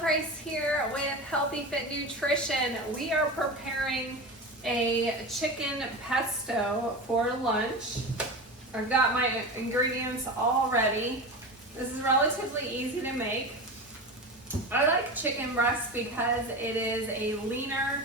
Price here with Healthy Fit Nutrition. We are preparing a chicken pesto for lunch. I've got my ingredients all ready. This is relatively easy to make. I like chicken breast because it is a leaner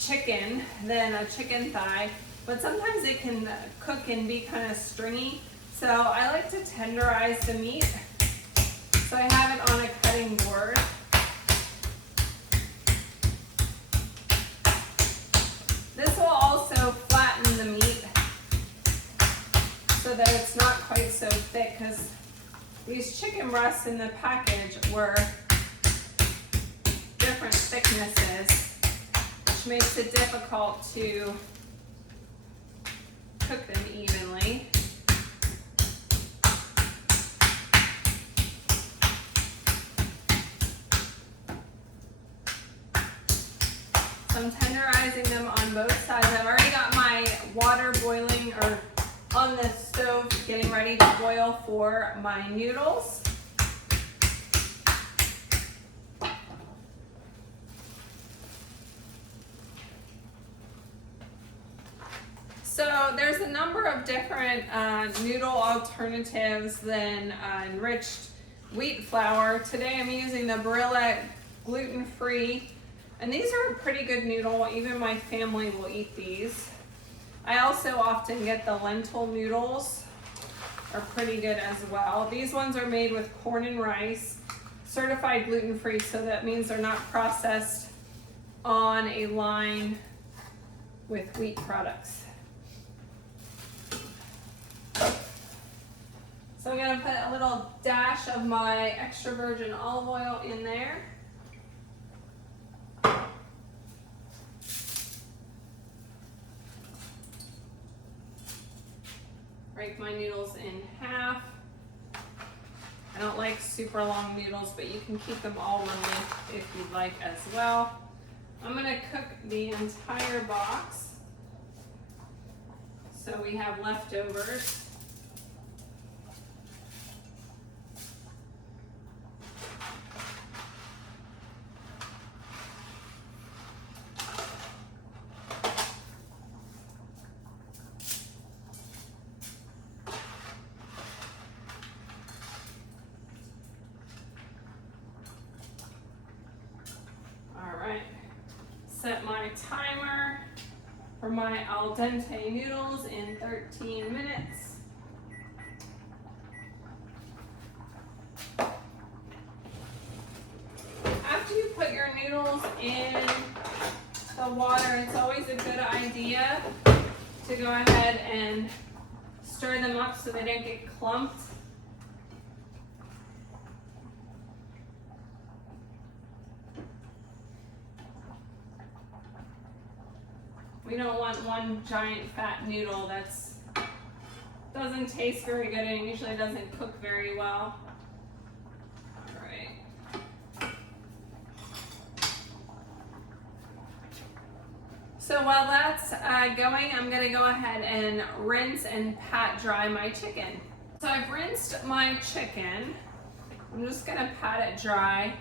chicken than a chicken thigh, but sometimes it can cook and be kind of stringy. So I like to tenderize the meat. So I have it on a cutting board. This will also flatten the meat so that it's not quite so thick, because these chicken breasts in the package were different thicknesses, which makes it difficult to cook them evenly. So I'm tenderizing them on both sides. I've already got my water boiling or on the stove getting ready to boil for my noodles. So there's a number of different noodle alternatives than enriched wheat flour. Today I'm using the Basil gluten-free. And these are a pretty good noodle. Even my family will eat these. I also often get the lentil noodles, are pretty good as well. These ones are made with corn and rice, certified gluten-free, so that means they're not processed on a line with wheat products. So I'm gonna put a little dash of my extra virgin olive oil in there. Break my noodles in half. I don't like super long noodles, but you can keep them all one length if you'd like as well. I'm gonna cook the entire box so we have leftovers. Set my timer for my al dente noodles in 13 minutes. After you put your noodles in the water, it's always a good idea to go ahead and stir them up so they don't get clumped. We don't want one giant fat noodle that doesn't taste very good and usually doesn't cook very well. All right. So while that's going, I'm gonna go ahead and rinse and pat dry my chicken. So I've rinsed my chicken. I'm just gonna pat it dry.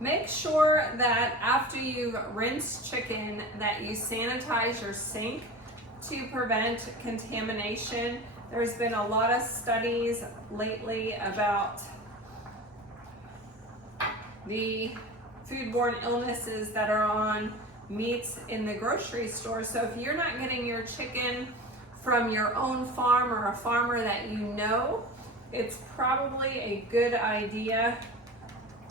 Make sure that after you've rinsed chicken that you sanitize your sink to prevent contamination. There's been a lot of studies lately about the foodborne illnesses that are on meats in the grocery store. So if you're not getting your chicken from your own farm or a farmer that you know, it's probably a good idea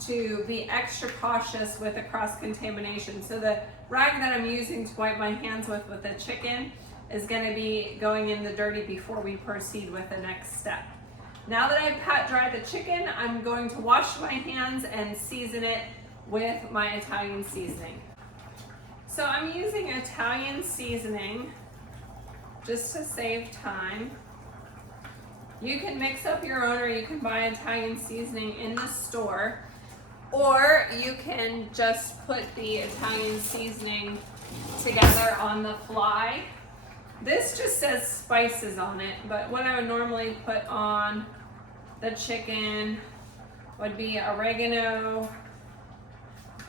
to be extra cautious with the cross-contamination. So the rag that I'm using to wipe my hands with the chicken is gonna be going in the dirty before we proceed with the next step. Now that I've pat dried the chicken, I'm going to wash my hands and season it with my Italian seasoning. So I'm using Italian seasoning just to save time. You can mix up your own, or you can buy Italian seasoning in the store. Or you can just put the Italian seasoning together on the fly. This just says spices on it, but what I would normally put on the chicken would be oregano,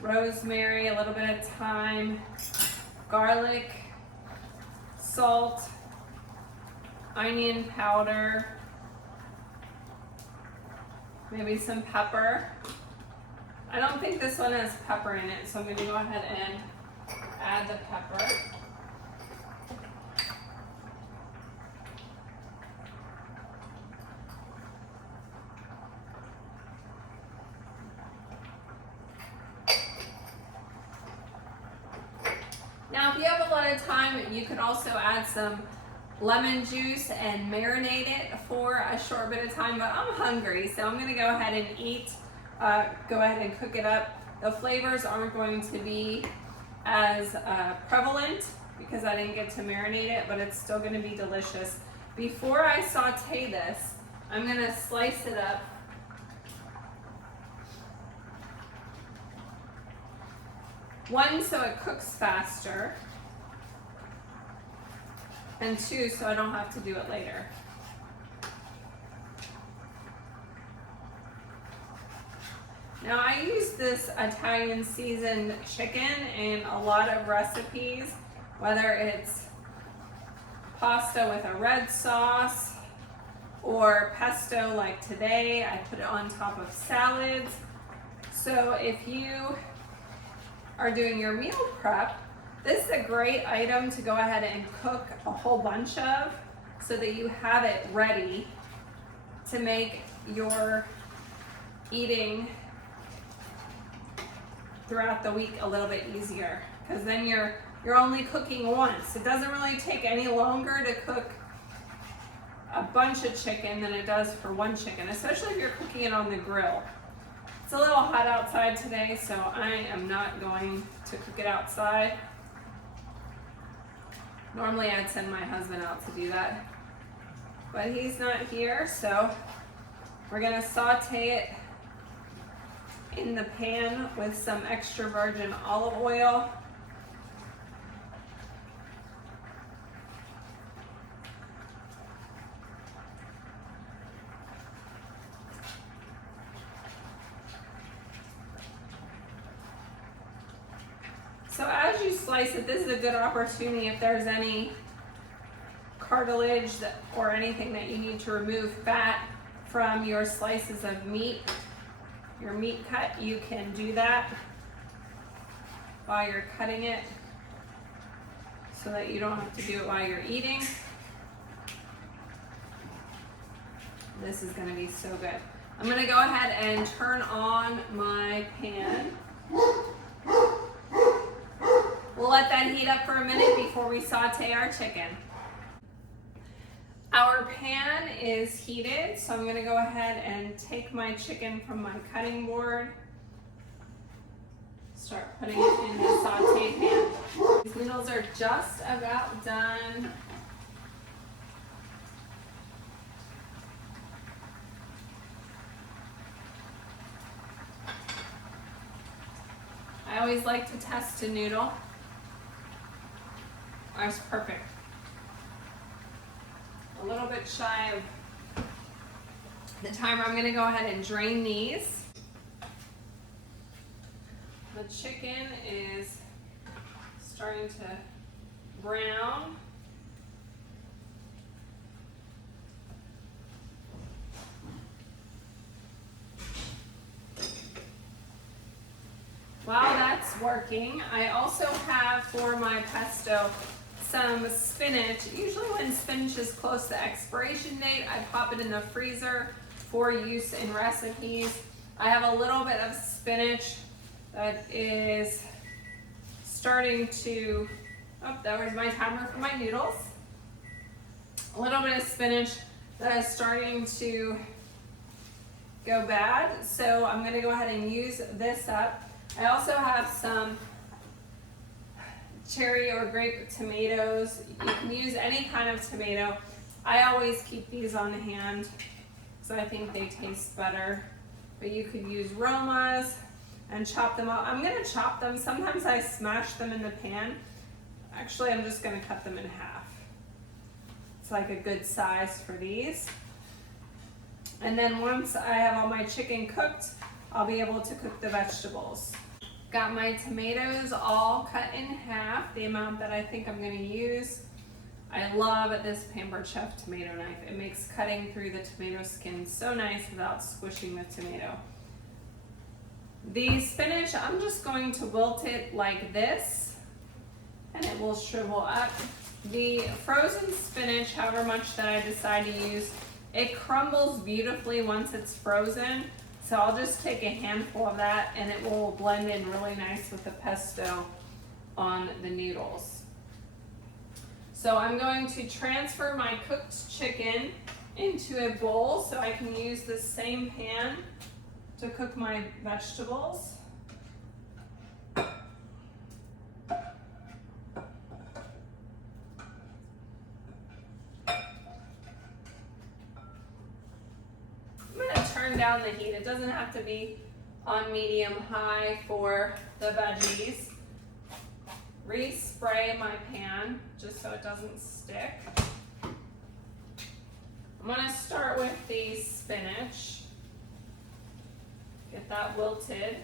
rosemary, a little bit of thyme, garlic, salt, onion powder, maybe some pepper. I don't think this one has pepper in it, so I'm going to go ahead and add the pepper. Now, if you have a lot of time, you could also add some lemon juice and marinate it for a short bit of time, but I'm hungry, so I'm going to go ahead and go ahead and cook it up. The flavors aren't going to be as prevalent because I didn't get to marinate it, but it's still going to be delicious. Before I saute this, I'm going to slice it up. One, so it cooks faster, and two, so I don't have to do it later. Now, I use this Italian seasoned chicken in a lot of recipes, whether it's pasta with a red sauce or pesto like today. I put it on top of salads. So if you are doing your meal prep, this is a great item to go ahead and cook a whole bunch of so that you have it ready to make your eating throughout the week a little bit easier, because then you're only cooking once. It doesn't really take any longer to cook a bunch of chicken than it does for one chicken, especially if you're cooking it on the grill. It's a little hot outside today, so I am not going to cook it outside. Normally I'd send my husband out to do that, but he's not here, so we're gonna saute it in the pan with some extra virgin olive oil. So as you slice it, this is a good opportunity if there's any cartilage or anything that you need to remove fat from your slices of meat, your meat cut, you can do that while you're cutting it so that you don't have to do it while you're eating. This is going to be so good. I'm going to go ahead and turn on my pan. We'll let that heat up for a minute before we saute our chicken. Our pan is heated, so I'm going to go ahead and take my chicken from my cutting board, start putting it in the saute pan. These noodles are just about done. I always like to test a noodle. That's perfect. A little bit shy of the timer. I'm going to go ahead and drain these. The chicken is starting to brown. While that's working, I also have for my pesto some spinach. Usually when spinach is close to expiration date, I pop it in the freezer for use in recipes. I have a little bit of spinach that is starting to, oh, that was my timer for my noodles. A little bit of spinach that is starting to go bad, so I'm gonna go ahead and use this up. I also have some cherry or grape tomatoes. You can use any kind of tomato. I always keep these on hand because I think they taste better. But you could use Romas and chop them up. I'm gonna chop them. Sometimes I smash them in the pan. Actually, I'm just gonna cut them in half. It's like a good size for these. And then once I have all my chicken cooked, I'll be able to cook the vegetables. Got my tomatoes all cut in half, the amount that I think I'm going to use. I love this Pampered Chef tomato knife. It makes cutting through the tomato skin so nice without squishing the tomato. The spinach, I'm just going to wilt it like this, and it will shrivel up. The frozen spinach, however much that I decide to use, it crumbles beautifully once it's frozen. So I'll just take a handful of that and it will blend in really nice with the pesto on the noodles. So I'm going to transfer my cooked chicken into a bowl so I can use the same pan to cook my vegetables. Turn down the heat. It doesn't have to be on medium high for the veggies. Respray my pan just so it doesn't stick. I'm going to start with the spinach. Get that wilted.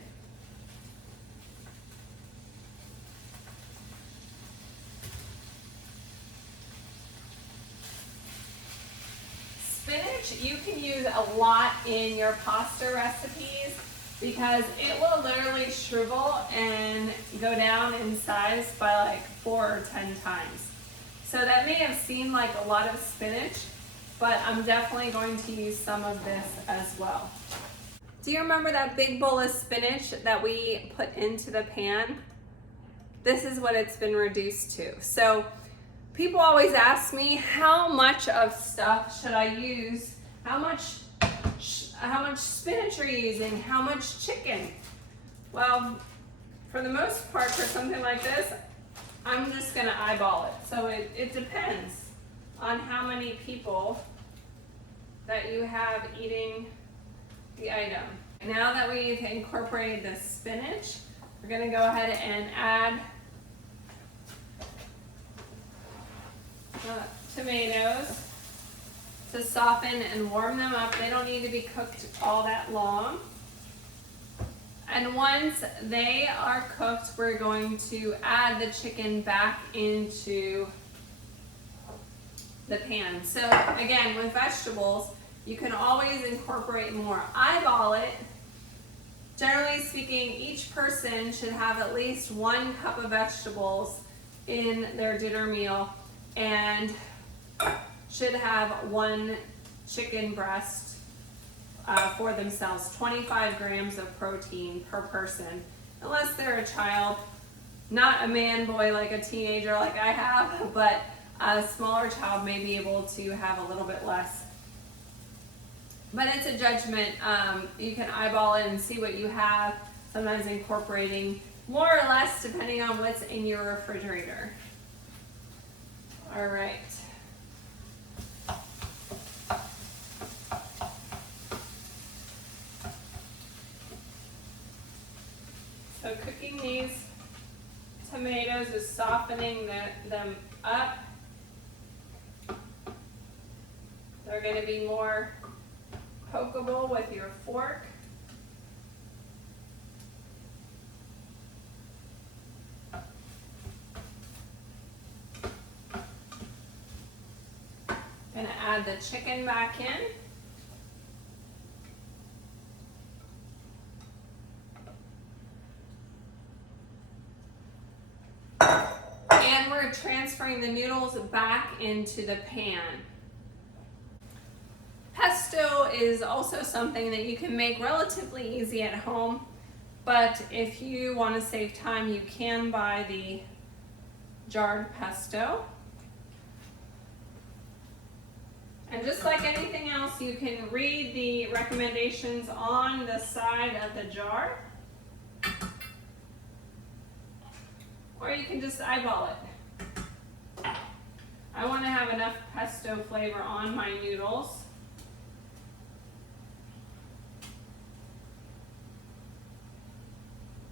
Spinach, you can use a lot in your pasta recipes because it will literally shrivel and go down in size by like 4 or 10 times. So that may have seemed like a lot of spinach, but I'm definitely going to use some of this as well. Do you remember that big bowl of spinach that we put into the pan? This is what it's been reduced to. So people always ask me, how much of stuff should I use? How much spinach are you using? How much chicken? Well, for the most part, for something like this, I'm just gonna eyeball it. So it depends on how many people that you have eating the item. Now that we've incorporated the spinach, we're gonna go ahead and add tomatoes to soften and warm them up. They don't need to be cooked all that long. And once they are cooked, we're going to add the chicken back into the pan. So again, with vegetables, you can always incorporate more. Eyeball it. Generally speaking, each person should have at least 1 cup of vegetables in their dinner meal and should have 1 chicken breast for themselves. 25 grams of protein per person, unless they're a child, not a man boy like a teenager like I have, but a smaller child may be able to have a little bit less. But it's a judgment. You can eyeball it and see what you have, sometimes incorporating more or less depending on what's in your refrigerator. All right. So cooking these tomatoes is softening them up. They're going to be more pokeable with your fork. Going to add the chicken back in. And we're transferring the noodles back into the pan. Pesto is also something that you can make relatively easy at home, but if you want to save time, you can buy the jarred pesto. And just like anything else, you can read the recommendations on the side of the jar, or you can just eyeball it. I want to have enough pesto flavor on my noodles.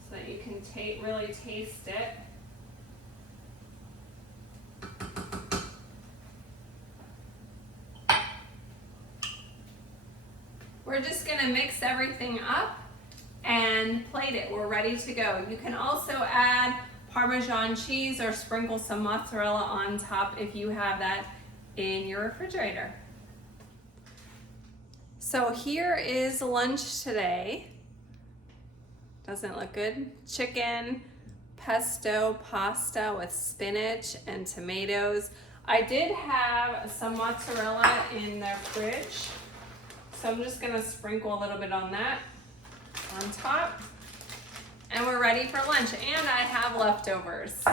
So that you can really taste it. We're just going to mix everything up and plate it. We're ready to go. You can also add Parmesan cheese or sprinkle some mozzarella on top if you have that in your refrigerator. So here is lunch today. Doesn't it look good? Chicken, pesto, pasta with spinach and tomatoes. I did have some mozzarella in the fridge, so I'm just gonna sprinkle a little bit on that on top. And we're ready for lunch, and I have leftovers.